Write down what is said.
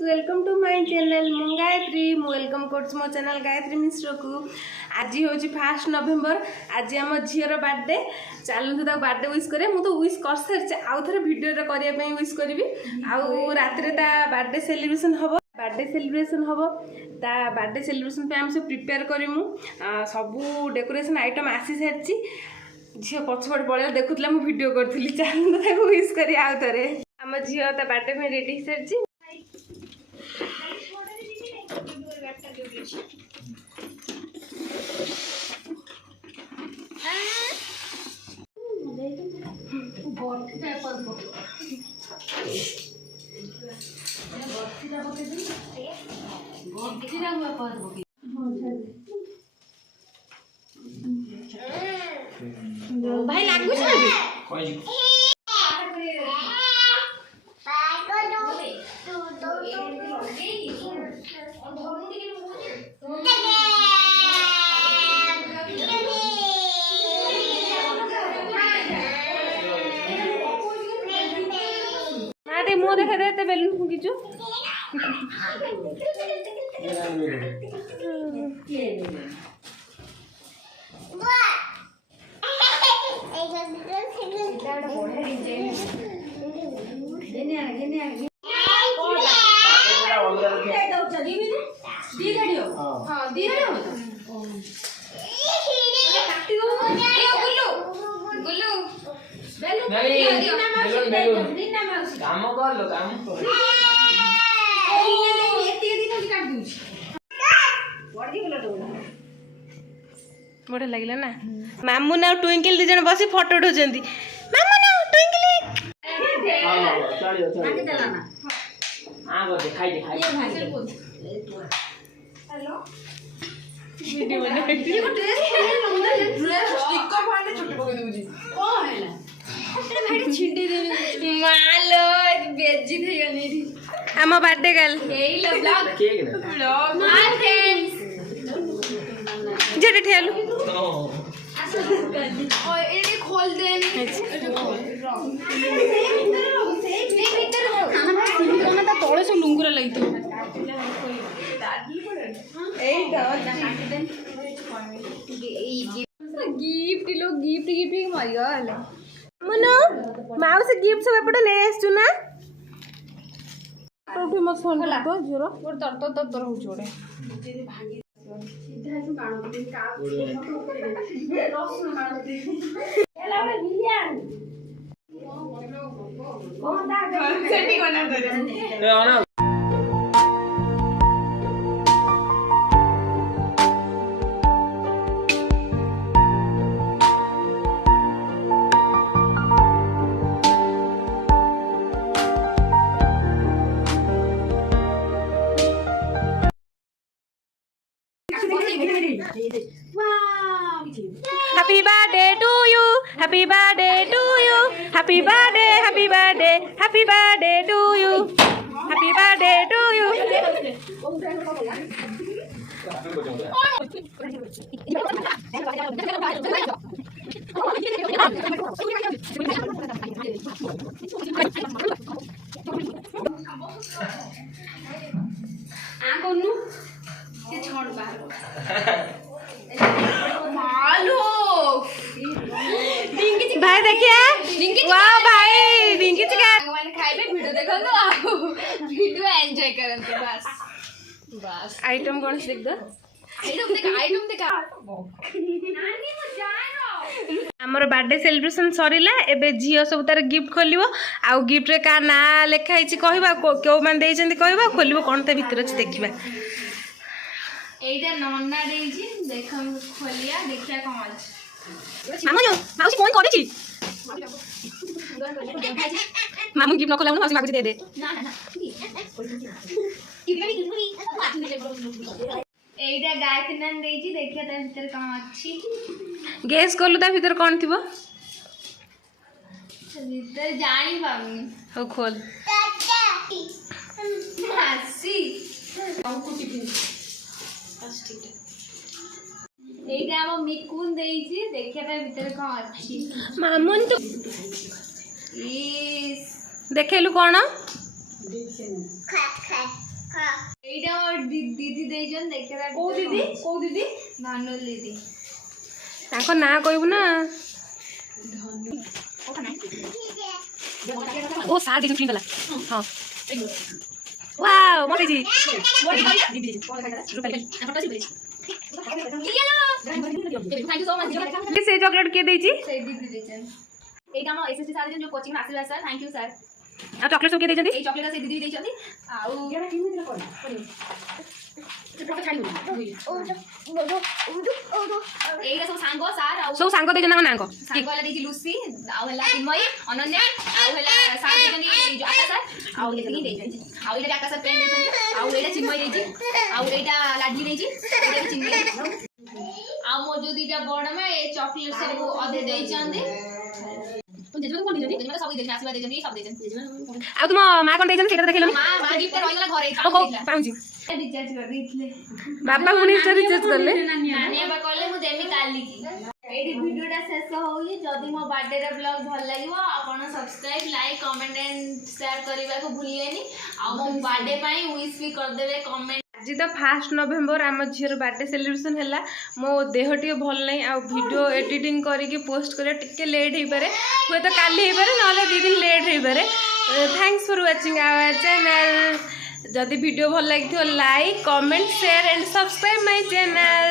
Welcome to my channel मु Gayatri welcome करछ मो चैनल गायत्री मिश्र को। आज होची 1 नवेम्बर। आज आम झीर बर्थडे। चलते तो बर्थडे विश करे। मु तो विश कर सारी आउ थे वीडियो रे करिया पई विश करबी। आउ रात रे ता बर्थडे सेलिब्रेशन हबो। ता बर्थडे सेलिब्रेशन पे हम सब प्रिपेयर करिमु। सबू डेकोरेशन आइटम आसी सारची। झील पछपट पड़े देखुला मु वीडियो करथली। चलते तो विश करी आउ थरे। हम झील ता बर्थडे में रेडी सारची। भाई लागू मुँह देखा दे बेलून फुकीचु काम कर लो काम कर बढ़िया लगे ना। मामू ना ट्विंकल दी जन बसी फोटो उठाउछंती। मामू ना ट्विंकल चलियो दिखाई हेलो वीडियो बना ये को ड्रेस स्टिकर फाड़े छोटे पके दूजी ओ हैला ए भाई छिंडी दे मालो बेज्जी थई गनी हम birthday girl hello blog blog my friends जेटे ठेलू ओ एडी खोल देनी एडी खोल भीतर हो हम ता तळे से लुंगुरा लागितो गिफ्ट लो गिफ्ट मरिगल मनो माउस गिफ्ट सब एपटे ले आसछु ना तो मो फोन तो जोरो और तर हो जोड़े सीधा से कानो दिन का रस कानो दिन एला वाला मिलियन कौन दा सेटिंग बना दे Happy birthday to you. Happy birthday to you. Happy birthday, happy birthday, happy birthday to you. Happy birthday to you. आंकोनु ये छोड़ बाहर मालो डिंगी भाई देखिए वाह भाई डिंगी चिका माने खाइबे वीडियो देखंतो आ वीडियो एंजॉय करंतो बस आइटम कोन देख दो आइटम देख नानी मो जानो हमर बर्थडे सेलिब्रेशन सरीला एबे झियो सब तार गिफ्ट खोलिबो आ गिफ्ट रे का ना लेखा हिची कहबा केउ मान देइछंती कहबा खोलिबो कोन त भीतर अछि देखिबा एटा नन्ना देइछि देखम खोलिया देखिया कोन अछि मामू फोन करे छी मामू गिफ्ट न खोला मामू मागु दे दे ना ना एटा गायत्री नन देइछि देखिया त भीतर कोन अछि गैस करलु ता भीतर कोन थिबो भीतर जानी पाउनी हो खोल मासी हमको टिफिन एटा हम मिकुन देइछि देखिया त भीतर कोन अछि मामून तो इस देखेलु कोन खा खा दीदी देजन देखरा को दीदी भानु दीदी ताको ना कहबू ना ओ सार दे क्रीम वाला हां वाओ मोटी जी थैंक यू सो मच से चॉकलेट के देजी से दीदी देजन एटा हम एसएससी सर जो कोचिंग में आशीर्वाद सर थैंक यू सर आ चॉकलेट सब के देजंती ए चॉकलेट से दीदी देजंती आउ एटा किन दिला कोन एटा सब सांगो सार आउ सब सांगो देजन ना को सांगो वाला देजी लुसी आउ हला चिन्मयी अनन्या आउ हला सार देजन जो आका सर आउ एती देजन आउ एटा आका सर पेन देजन आउ एटा चिन्मयी देजी आउ एटा लाडली देजी एटा चिन्मयी आउ मो जो दीटा बड़ में ए चॉकलेट सब अधे देजंती तो जेजमा कोन देजन जेजमा सब देजन आशीर्वाद देजन सब देजन आ तुम मां कोन देजन सेटा देखिलो मां गिफ्ट रहिला घरे ओ पाउजी रिचार्ज कर रहीथले बाबा मुनि रिचार्ज करले नानी बा कहले मु देमी काली की एडी वीडियोटा शेष होई जदी मो बर्थडे रे ब्लॉग भल लागिवो आपण subscribe like comment and share करबा को भूलिएनी आ मो बर्थडे पई विश भी कर देबे कमेंट आज तो 1 नवेम्बर आम झीर बर्थडे सेलिब्रेशन है मो देह टे भल नहीं आ वीडियो एडिटिंग करके पोस्ट कर टिके लेट हो पारे हुए तो काली हो पारे ना 2 दिन लेट हो पारे thanks for watching our channel जदि वीडियो भल लगी like comment share and subscribe my channel.